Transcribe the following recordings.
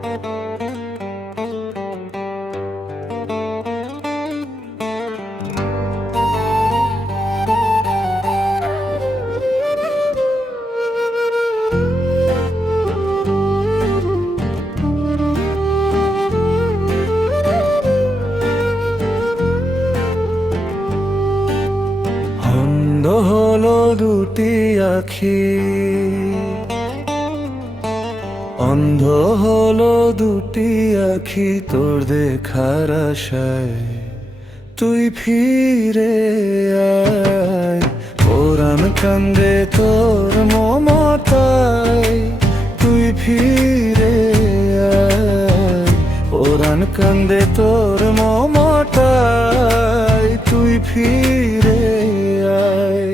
অন্ধ হলো দুটি আখি, অন্ধ হলো দুটি আখি তোর দেখার আশায়। তুই ফিরে আয়, পুরাণ কান্দে তোর মমতায়। তুই ফিরে আয়, পুরাণ কান্দে তোর মমতায়। তুই ফিরে আয়।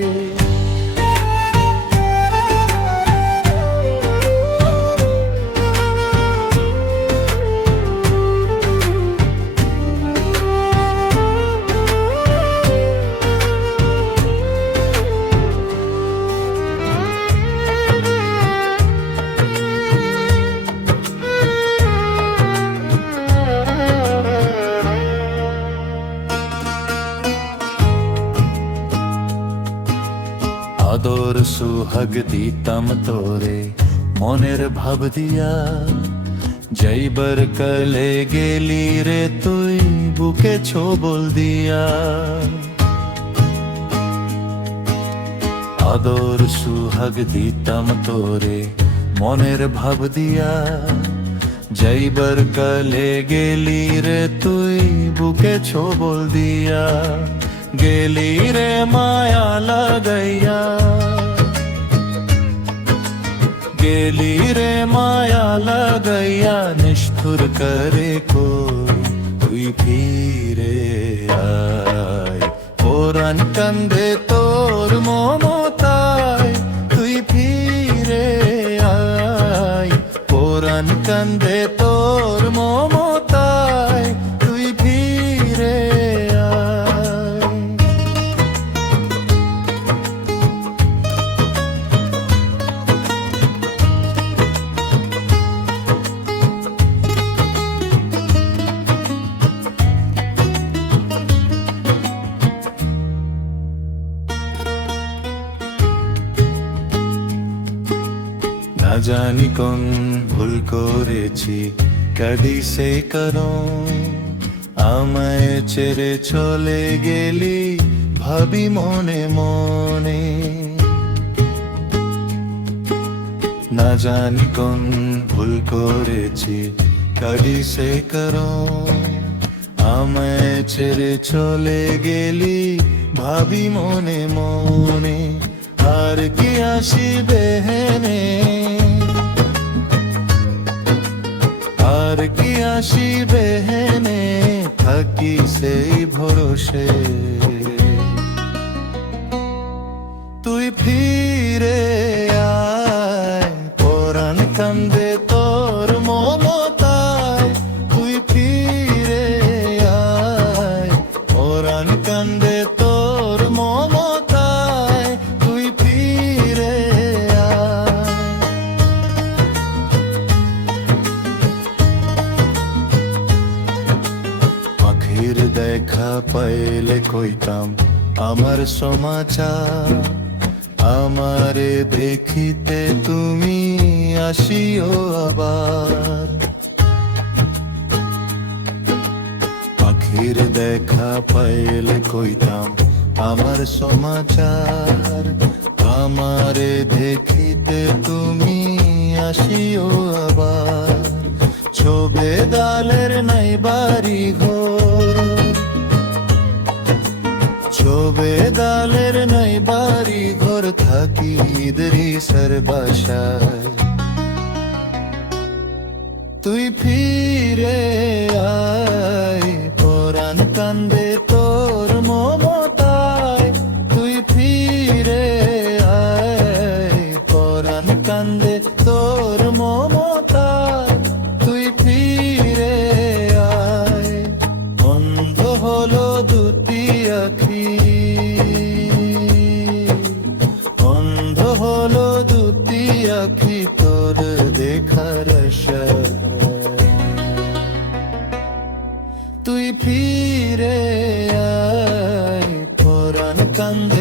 আদর সুহাগ দিতাম তোরে মনের ভাব দিয়া, যাইবার কালে গেলি রে তুই বুকে ছোবল দিয়া। আদর সুহাগ দিতাম তোরে মনের ভাব দিয়া, যাইবার কালে গেলি রে তুই বুকে ছোবল দিয়া। গেলি রে মায়া লাগাইয়া, গেলি রে মায়া লাগাইয়া। নিষ্ঠুর করে কই তুই ফিরে আয়, পুরাণ কান্দে তোর মমতায়। তুই ফিরে আয়, পুরাণ কান্দে তোর মমতায়। তুই ফিরে আয়। না জানি কোন ভুল করেছি, কাঁদি সে কারণ আমায় ছেড়ে চলে গেলি ভাবি মনে মনে। না জানি কোন ভুল করেছি, কাঁদি সে কারণ আমায় ছেড়ে চলে গেলি ভাবি মনে মনে। আর কি আসিবে হেনে, আর কি আসিবে হেনে, থাকি সেই ভরসে। তুই ফিরে আয়, পুরাণ কান্দে তোর মমতায়। তুই ফিরে আয়, পুরাণ কান্দে তোর মমতায়। তুই ফিরে আয়। আখির দেখা পাইলে কইতাম আমার সমাচার, আমারে দেখিতে তুমি আসিও আবার। আখির দেখা পাইলে কইতাম আমার সমাচার, আমারে দেখিতে তুমি আসিও আবার। ছোবে দালের নাই বাড়ি ঘর, ছোবে দালের নাই বাড়ি ঘর, থাকি ইদ্রিসের বাসায়। তুই ফিরে আয়, পুরাণ কান্দে তোর মমতায়। তুই ফিরে আয়, পুরাণ কান্দে তোর মমতায়। তুই ফিরে আয়। অন্ধ হলো দুটি আখি, অন্ধ হলো দুটি আখি তোর দেখার আশায়। ফিরে আয় পরাণ কান্দে